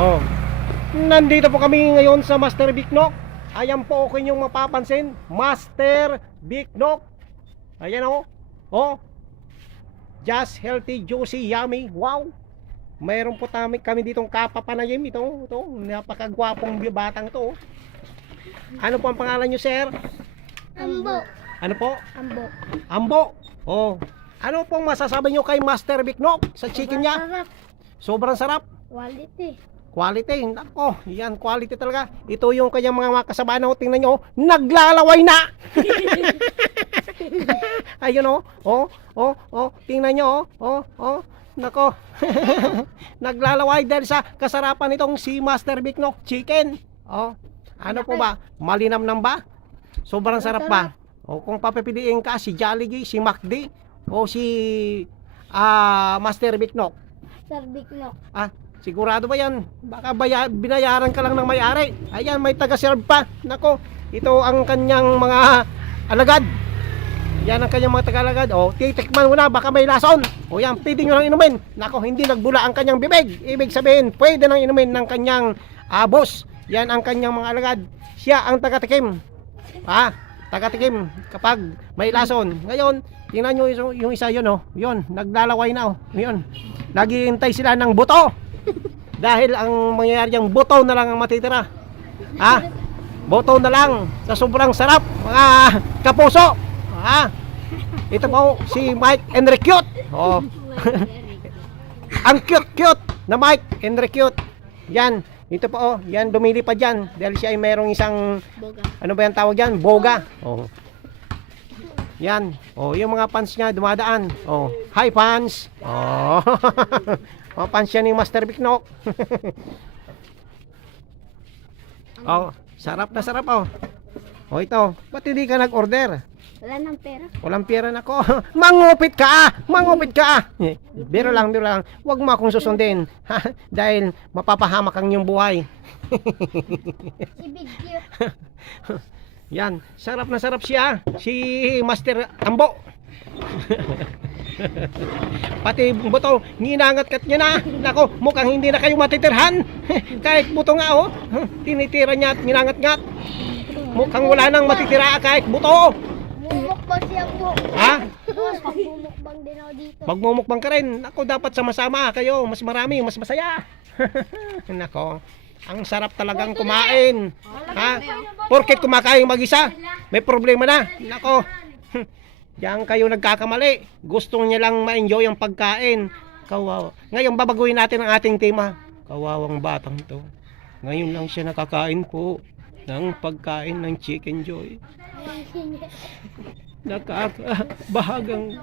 Oh. Nandito po kami ngayon sa Master Bicnoc. Ayan po okay yung mapapansin, Master Bicnoc. Ayan oh. Oh. Just healthy, juicy, yummy. Wow. Mayroon po kami ditong kapapanayim ito. Napakagwapong batang to. Ano po ang pangalan nyo, sir? Ambo. Ano po? Ambo. Ambo. Oh. Ano pong masasabi nyo kay Master Bicnoc sa chicken niya? Sarap. Sobrang sarap. Quality. Quality. Nako, yan quality talaga. Ito yung kanyang mga kasabano. Tingnan nyo, naglalaway na. Ayun oh. Oh. Tingnan nyo oh. Nako. Naglalaway dahil sa kasarapan nitong si Master Bicnoc chicken. Oh. Ano po ba? Malinamnam ba? Sobrang sarap ba? O kung papipiliin ka si Jollibee, si McD o si Master Bicnoc. Sir Bicnoc. Sigurado ba yan? Baka binayaran ka lang ng may-ari. Ayan, may taga-serve pa. Nako, ito ang kanyang mga alagad. Yan ang kanyang mga taga-alagad. O, titikman mo na, baka may lason. O yan, pwede nyo lang inumin. Nako, hindi nagbula ang kanyang bibig. Ibig sabihin, pwede nang inumin ng kanyang boss. Yan ang kanyang mga alagad. Siya ang taga-tikim. Taga-tikim kapag may lason. Ngayon, tingnan nyo yung isa yun, oh. Yun, naglalaway na, oh. Yun. Naghihintay sila ng buto. Dahil ang mangyayari yung buto na lang ang matitira. Buto na lang sa sobrang sarap, mga kapuso. Ito po si Mike Enriquez. Oh. Ang cute na Mike Enriquez. Yan, ito po yan dumilipad diyan dahil siya ay mayroong isang Boga. ano ba yung tawag diyan? Boga. Oh. Yan. Oh, yung mga fans niya dumadaan. Oh, hi fans. Oh. Mga fans yan ni Master Bicnoc. Oh, sarap na sarap oh. Oh, ito. Ba't hindi ka nag-order? Wala nang pera. Walang pera na ko. Mangupit ka. Biro lang. Huwag mo akong susundin. Dahil mapapahamak ang iyong buhay. Si Big Q. Yan, sarap na sarap siya. Si Master Ambo. Pati buto, ginangat-kat niya na. Nako, mukhang hindi na kayo matitirhan. Kahit buto nga oh. Tinitira niya at ginangat-ngat. Mukhang wala nang matitira kahit buto. Mumukbang siya po. Pag-mumukbang din ako dito. Magmumukbang ka rin. Nako, dapat sama-sama kayo. Mas marami, mas masaya. Nako, ang sarap talagang kumain. Porket kumakain mag-isa, may problema na. Nako, diyan kayo nagkakamali. Gusto niya lang ma-enjoy ang pagkain. Kawawa. Ngayon babaguhin natin ang ating tema. Kawawang batang to. Ngayon lang siya nakakain po ng pagkain ng Chicken Joy. Nakakabahagang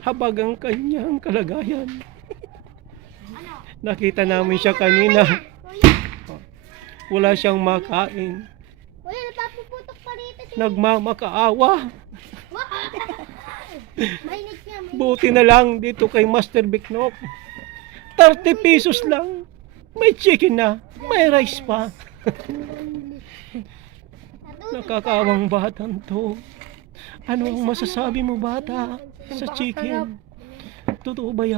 habagang kanyang kalagayan. Nakita namin siya kanina. Wala siyang makain. Uy, napapuputok pa rito. Nagmamakaawa. Mainit nga. Buti na lang dito kay Master Bicnoc. 30 pesos lang. May chicken na. May rice pa. Nakakawang batang to. Ano ang masasabi mo bata sa chicken? Totoo ba yan?